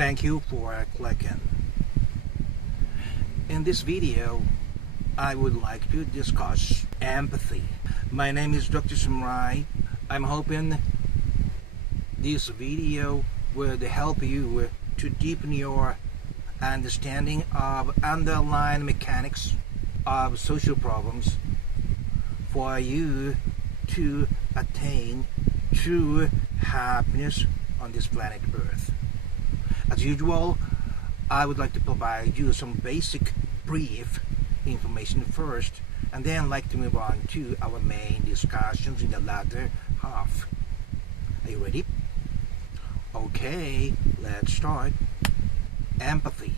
Thank you for clicking. In this video, I would like to discuss empathy. My name is Dr. Samrai. I'm hoping this video would help you to deepen your understanding of underlying mechanics of social problems for you to attain true happiness on this planet Earth. As usual, I would like to provide you some basic, brief information first, and then like to move on to our main discussions in the latter half. Are you ready? Okay, let's start. Empathy.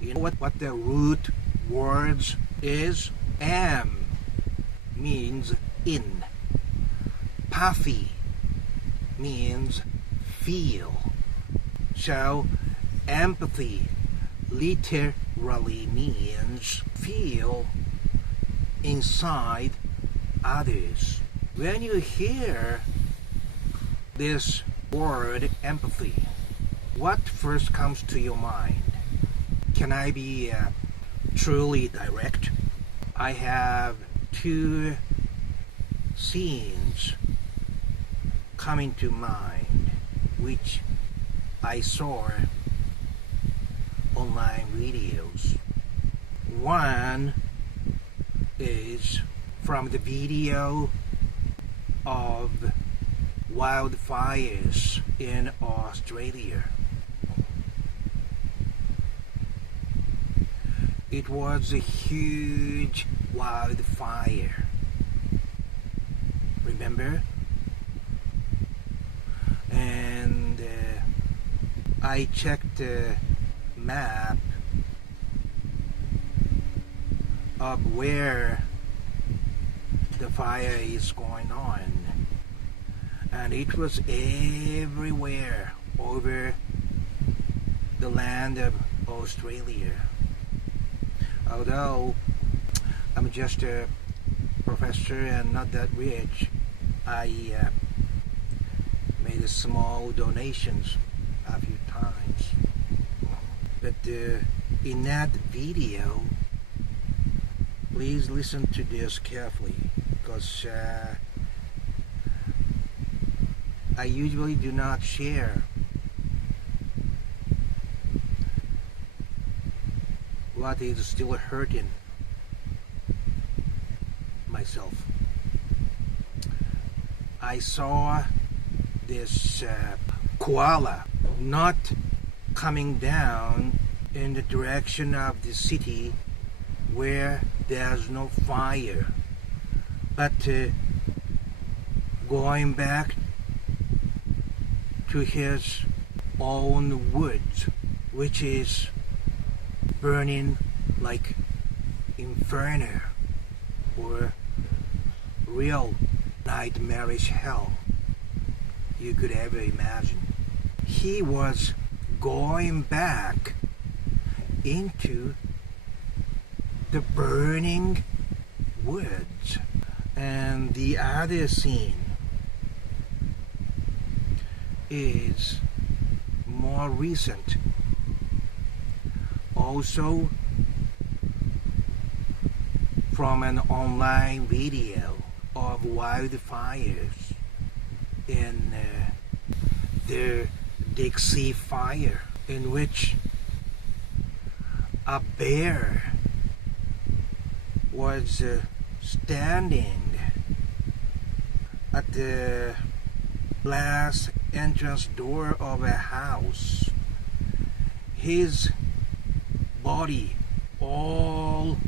You know what the root words is? Am means in. Pathy means feel. So empathy literally means feel inside others. When you hear this word empathy, what first comes to your mind? Can I be truly direct? I have two scenes coming to mind which I saw online videos. One is from the video of wildfires in Australia. It was a huge wildfire. Remember? And I checked the map of where the fire is going on, and it was everywhere over the land of Australia. Although I'm just a professor and not that rich, I made small donations a few times. But in that video, please listen to this carefully, because I usually do not share what is still hurting myself. I saw this koala not coming down in the direction of the city where there's no fire, but going back to his own woods, which is burning like inferno or real nightmarish hell you could ever imagine. He was going back into the burning woods. And the other scene is more recent, also from an online video of wildfires in the Dixie Fire, in which a bear was standing at the blast entrance door of a house, his body all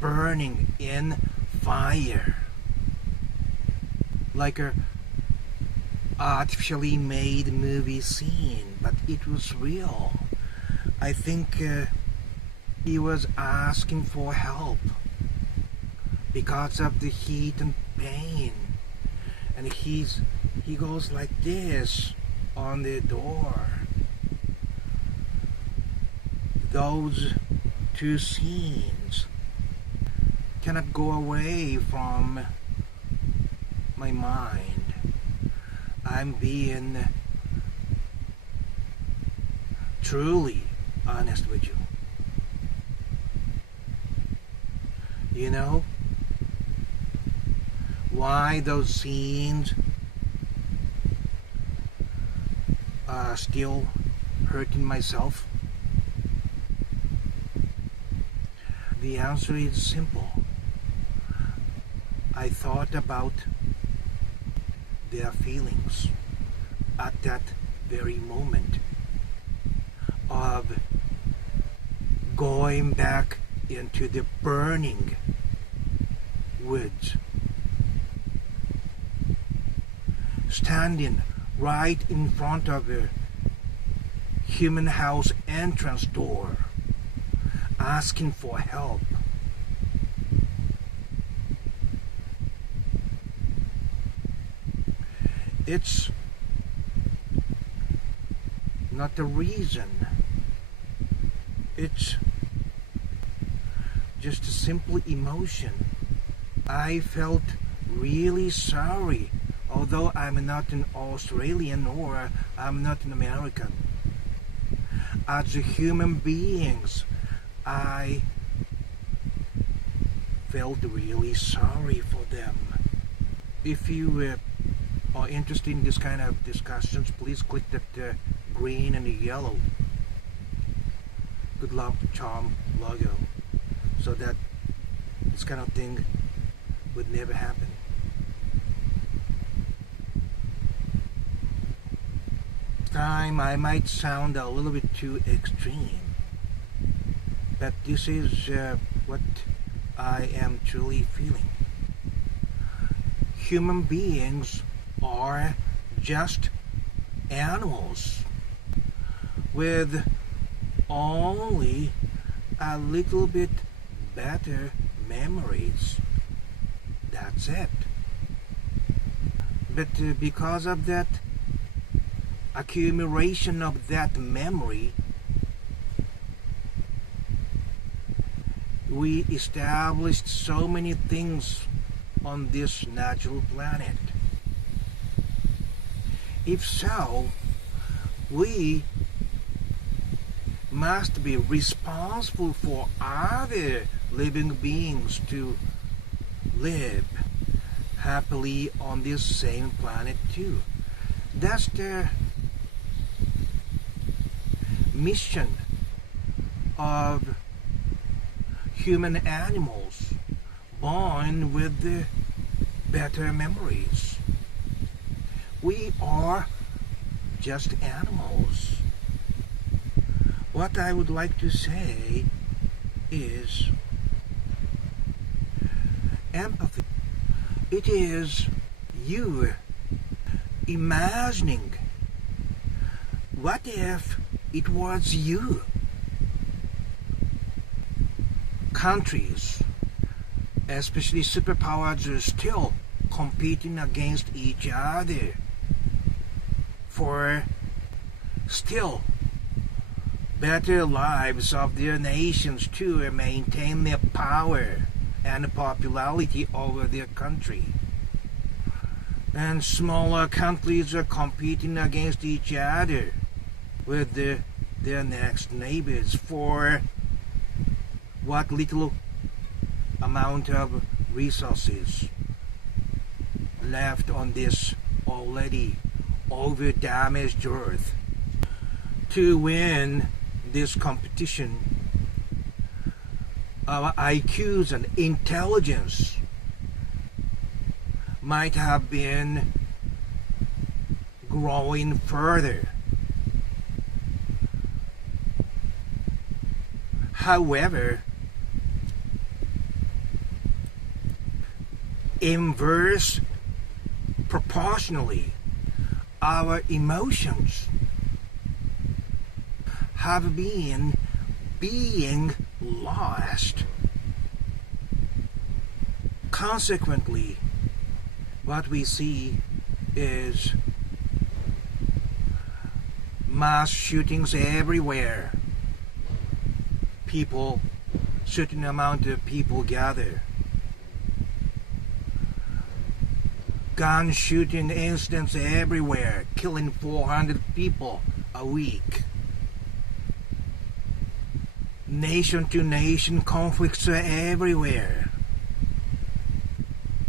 burning in fire, like a artificially made movie scene, but it was real. I think he was asking for help because of the heat and pain, and he goes like this on the door. Those two scenes cannot go away from my mind. I'm being truly honest with you. You know why those scenes are still hurting myself? The answer is simple. I thought about their feelings at that very moment of going back into the burning woods, standing right in front of a human house entrance door, asking for help. It's not the reason. It's just a simple emotion. I felt really sorry, although I'm not an Australian or I'm not an American. As human beings, I felt really sorry for them. If you are interested in this kind of discussions, please click that green and the yellow good luck charm logo, so that this kind of thing would never happen. Time I might sound a little bit too extreme, but this is what I am truly feeling. Human beings are just animals with only a little bit better memories. That's it. But because of that accumulation of that memory, we established so many things on this natural planet. If so, we must be responsible for other living beings to live happily on this same planet too. That's the mission of human animals born with the better memories. We are just animals. What I would like to say is empathy. It is you imagining, what if it was you? Countries, especially superpowers, are still competing against each other for still better lives of their nations to maintain their power and popularity over their country. And smaller countries are competing against each other with their next neighbors for what little amount of resources left on this already over-damaged earth. To win this competition, our IQs and intelligence might have been growing further. However, inverse proportionally, our emotions have been being lost. Consequently, what we see is mass shootings everywhere. Certain amount of people gather. Gun shooting incidents everywhere, killing 400 people a week. Nation-to-nation conflicts are everywhere.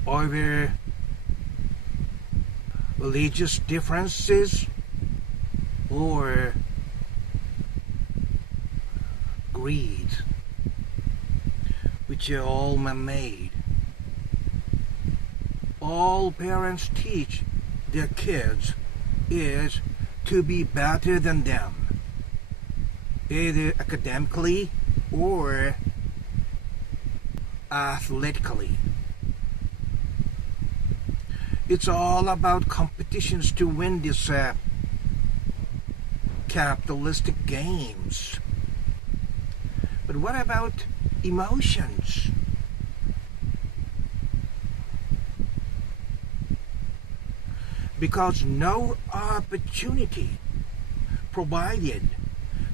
Over religious differences or greed, which are all man-made. All parents teach their kids is to be better than them, either academically or athletically. It's all about competitions to win these capitalistic games. But what about emotions? Because no opportunity provided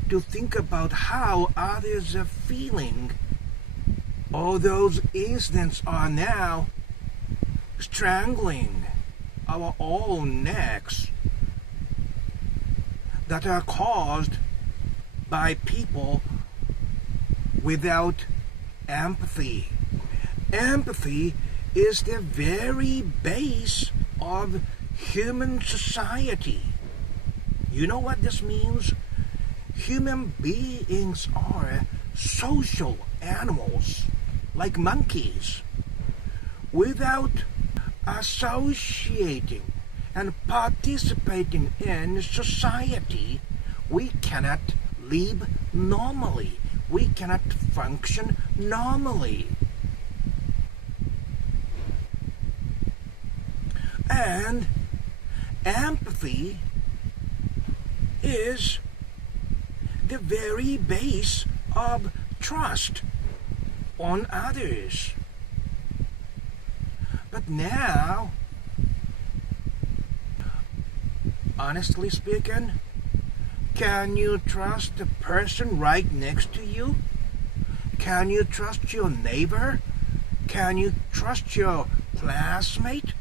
to think about how others are feeling, all those incidents are now strangling our own necks that are caused by people without empathy. Empathy is the very base of human society. You know what this means? Human beings are social animals, like monkeys. Without associating and participating in society, we cannot live normally. We cannot function normally. And empathy is the very base of trust on others. But now, honestly speaking, can you trust the person right next to you? Can you trust your neighbor? Can you trust your classmate?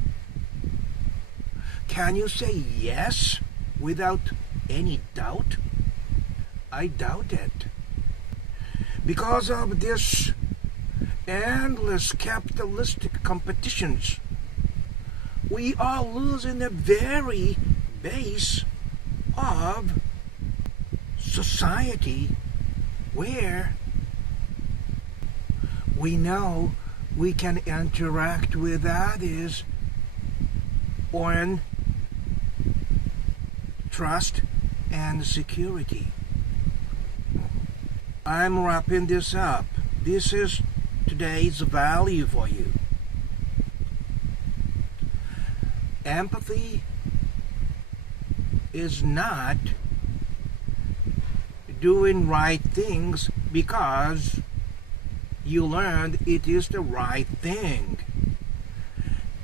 Can you say yes without any doubt? I doubt it. Because of this endless capitalistic competitions, we are losing the very base of society where we know we can interact with others on trust and security. I'm wrapping this up. This is today's value for you. Empathy is not doing right things because you learned it is the right thing.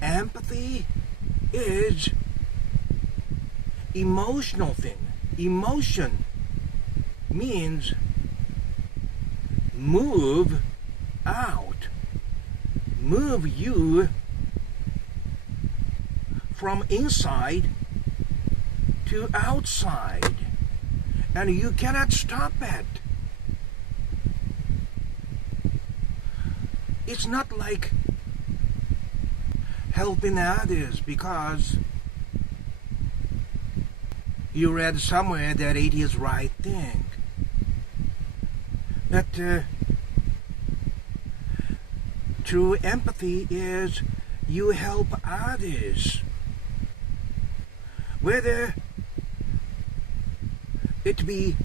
Empathy is emotional thing. Emotion means move out, move you from inside to outside, and you cannot stop it. It's not like helping others because you read somewhere that it is right thing. But true empathy is you help others, whether it be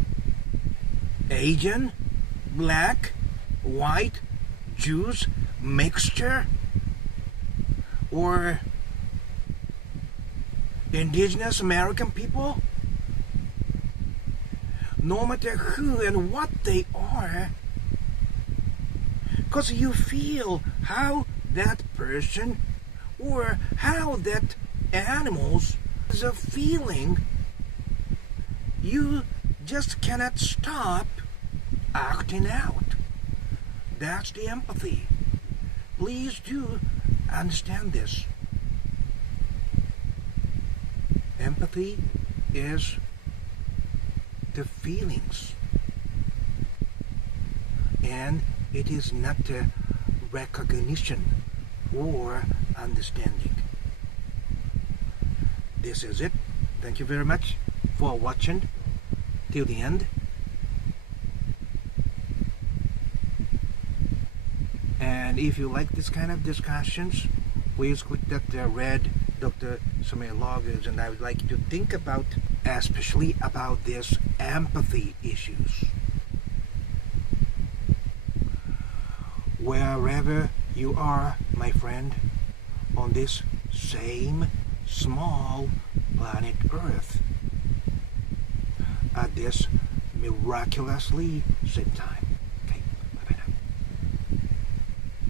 Asian, black, white, Jews, mixture, or indigenous American people. No matter who and what they are, because you feel how that person or how that animals is feeling, you just cannot stop acting out. That's the empathy. Please do understand this. Empathy is the feelings and it is not a recognition or understanding. This is it. Thank you very much for watching till the end. And if you like this kind of discussions, please click that red Dr. Samir logos, and I would like you to think about, especially about this empathy issues. Wherever you are, my friend, on this same small planet Earth, at this miraculously same time.